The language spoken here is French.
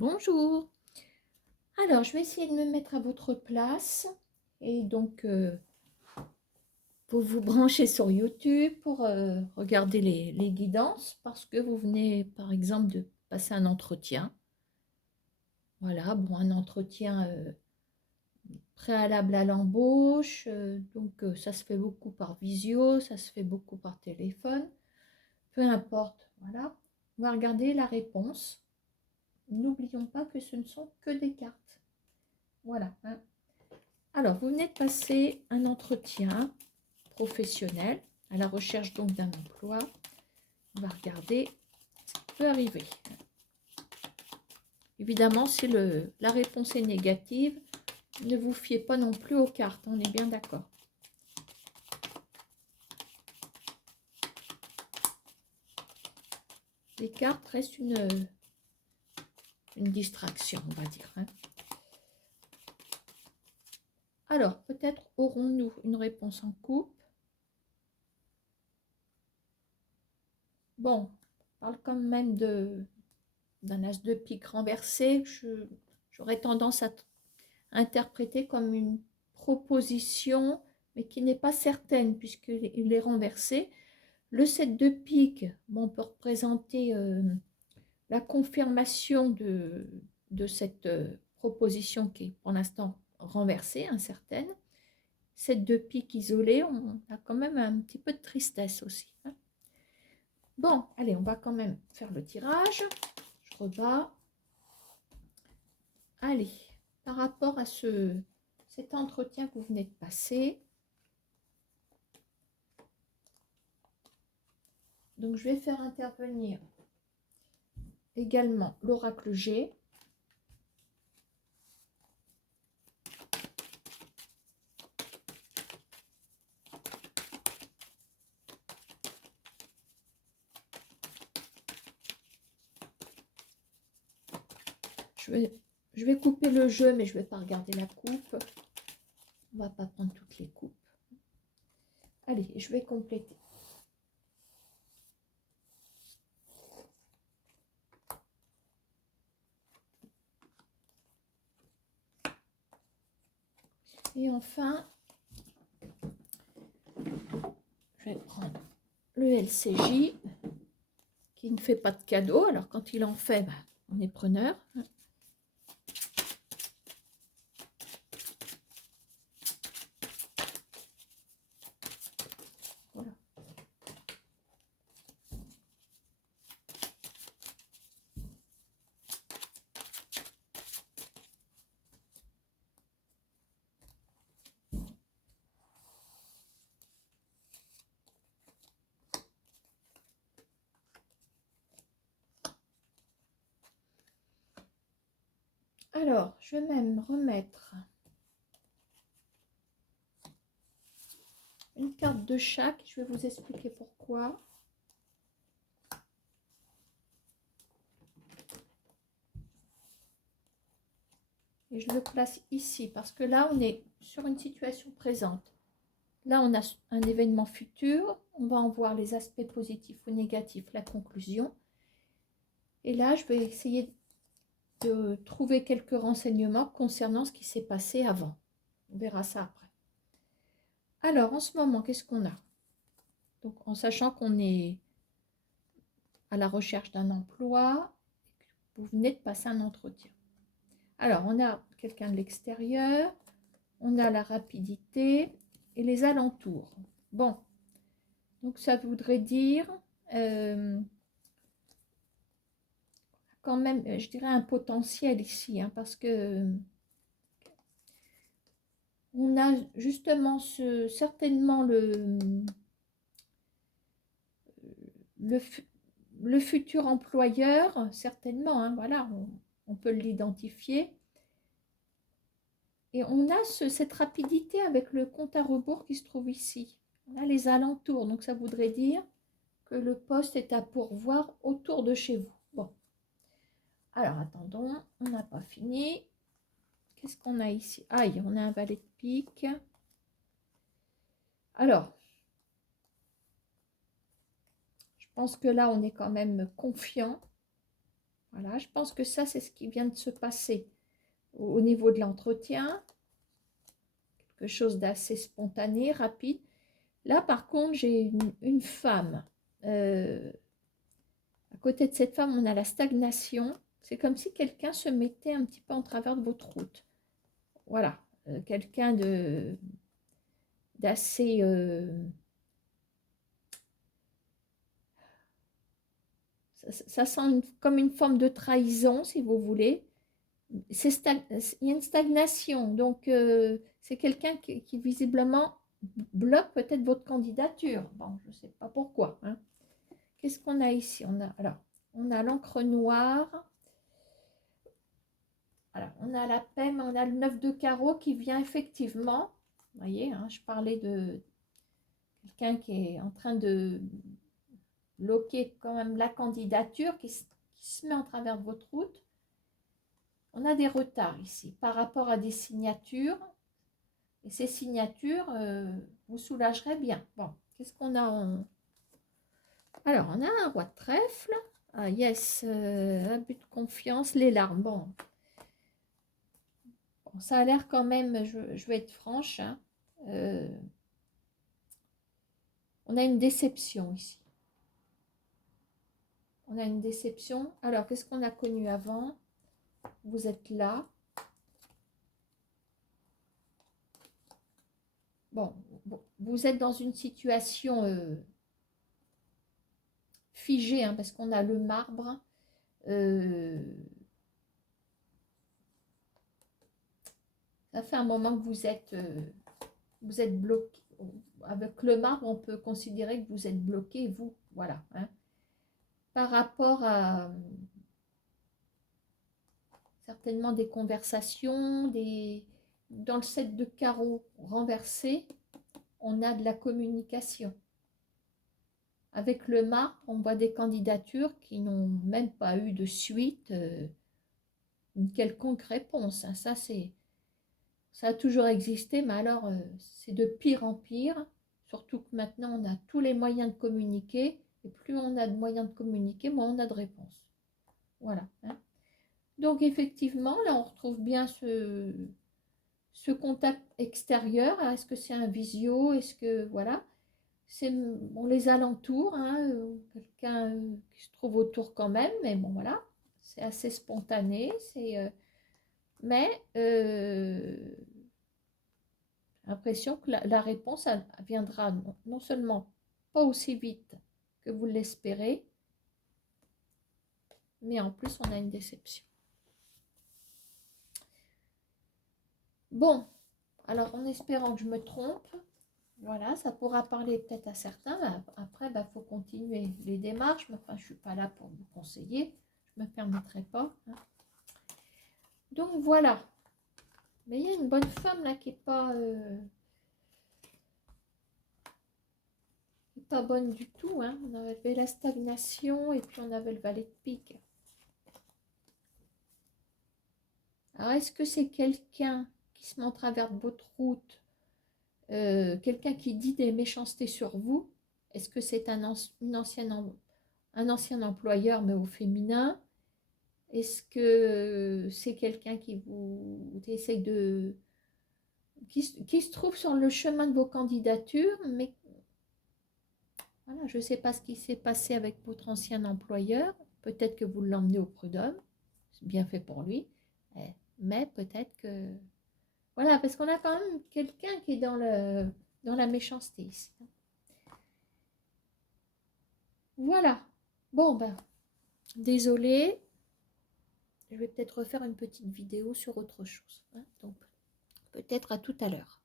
Bonjour. Alors, je vais essayer de me mettre à votre place et donc vous branchez sur YouTube pour regarder les guidances parce que vous venez par exemple de passer un entretien. Voilà, bon, un entretien préalable à l'embauche. Ça se fait beaucoup par visio, ça se fait beaucoup par téléphone. Peu importe, voilà. On va regarder la réponse. N'oublions pas que ce ne sont que des cartes. Voilà, hein. Alors, vous venez de passer un entretien professionnel à la recherche donc d'un emploi. On va regarder ce qui peut arriver. Évidemment, si la réponse est négative, ne vous fiez pas non plus aux cartes, on est bien d'accord. Les cartes restent une distraction, on va dire, hein. Alors, peut-être aurons-nous une réponse en coupe. Bon, on parle quand même d'un as de pique renversé. J'aurais tendance à interpréter comme une proposition, mais qui n'est pas certaine, puisqu'il est renversé. Le 7 de pique, bon, peut représenter la confirmation de cette proposition qui est pour l'instant renversée, incertaine. 7 de pique isolé, on a quand même un petit peu de tristesse aussi, hein. Bon, allez, on va quand même faire le tirage. Je rebats. Allez, par rapport à cet entretien que vous venez de passer, donc je vais faire intervenir également l'oracle G. Je vais couper le jeu, mais je ne vais pas regarder la coupe. On ne va pas prendre toutes les coupes. Allez, je vais compléter. Et enfin, je vais prendre le LCJ qui ne fait pas de cadeau. Alors quand il en fait, on est preneur. Voilà. Alors, je vais même remettre une carte de chaque. Je vais vous expliquer pourquoi. Et je le place ici parce que là, on est sur une situation présente. Là, on a un événement futur. On va en voir les aspects positifs ou négatifs, la conclusion. Et là, je vais essayer de trouver quelques renseignements concernant ce qui s'est passé avant. On verra ça après. Alors, en ce moment, qu'est-ce qu'on a? Donc, en sachant qu'on est à la recherche d'un emploi, vous venez de passer un entretien. Alors, on a quelqu'un de l'extérieur, on a la rapidité et les alentours. Bon, donc ça voudrait dire quand même, je dirais un potentiel ici, hein, parce que on a justement certainement le futur employeur, certainement, hein, voilà, on peut l'identifier. Et on a cette rapidité avec le compte à rebours qui se trouve ici. On a les alentours, donc ça voudrait dire que le poste est à pourvoir autour de chez vous. Bon, alors attendons, on n'a pas fini. Qu'est-ce qu'on a ici? Aïe, on a un valet de pique. Alors, je pense que là, on est quand même confiant. Voilà, je pense que ça, c'est ce qui vient de se passer au niveau de l'entretien. Quelque chose d'assez spontané, rapide. Là, par contre, j'ai une femme. À côté de cette femme, on a la stagnation. C'est comme si quelqu'un se mettait un petit peu en travers de votre route. Voilà, quelqu'un d'assez... ça sent comme une forme de trahison, si vous voulez. Il y a une stagnation, donc c'est quelqu'un qui visiblement bloque peut-être votre candidature. Bon, je ne sais pas pourquoi. Hein. Qu'est-ce qu'on a ici? On a l'encre noire. Alors, on a la paix, mais on a le 9 de carreau qui vient effectivement. Vous voyez, hein, je parlais de quelqu'un qui est en train de bloquer quand même la candidature, qui se met en travers de votre route. On a des retards ici par rapport à des signatures. Et ces signatures vous soulageraient bien. Bon, qu'est-ce qu'on a Alors, on a un roi de trèfle. Ah, yes, abus de confiance, les larmes. Bon, ça a l'air quand même, je vais être franche, hein, on a une déception ici. On a une déception. Alors, qu'est-ce qu'on a connu avant? Vous êtes là. Bon, vous êtes dans une situation figée, hein, parce qu'on a le marbre. Ça fait un moment que vous êtes bloqué. Avec le marbre, on peut considérer que vous êtes bloqué, vous. Voilà. Hein. Par rapport à certainement des conversations, dans le 7 de carreau renversé, on a de la communication. Avec le marbre, on voit des candidatures qui n'ont même pas eu de suite, une quelconque réponse. Hein. Ça a toujours existé, mais alors c'est de pire en pire. Surtout que maintenant, on a tous les moyens de communiquer. Et plus on a de moyens de communiquer, moins on a de réponses. Voilà. Hein. Donc, effectivement, là, on retrouve bien ce contact extérieur. Est-ce que c'est un visio? Est-ce que, voilà, c'est bon, les alentours, hein, quelqu'un qui se trouve autour quand même, mais bon, voilà, c'est assez spontané. Mais l'impression que la réponse viendra non seulement pas aussi vite que vous l'espérez, mais en plus, on a une déception. Bon, alors en espérant que je me trompe, voilà, ça pourra parler peut-être à certains. Après, il faut continuer les démarches. Mais enfin, je ne suis pas là pour vous conseiller. Je ne me permettrai pas. Hein. Donc, voilà. Mais il y a une bonne femme là qui n'est pas bonne du tout. Hein. On avait la stagnation et puis on avait le valet de pique. Alors, est-ce que c'est quelqu'un qui se met en travers de votre route, quelqu'un qui dit des méchancetés sur vous? Est-ce que c'est un ancien employeur, mais au féminin? Est-ce que c'est quelqu'un qui vous essaye de... qui se trouve sur le chemin de vos candidatures, mais voilà, je ne sais pas ce qui s'est passé avec votre ancien employeur. Peut-être que vous l'emmenez au prud'homme. C'est bien fait pour lui. Mais peut-être que... Voilà, parce qu'on a quand même quelqu'un qui est dans la méchanceté ici. Voilà. Bon, ben, désolée. Je vais peut-être refaire une petite vidéo sur autre chose. Hein. Donc, peut-être à tout à l'heure.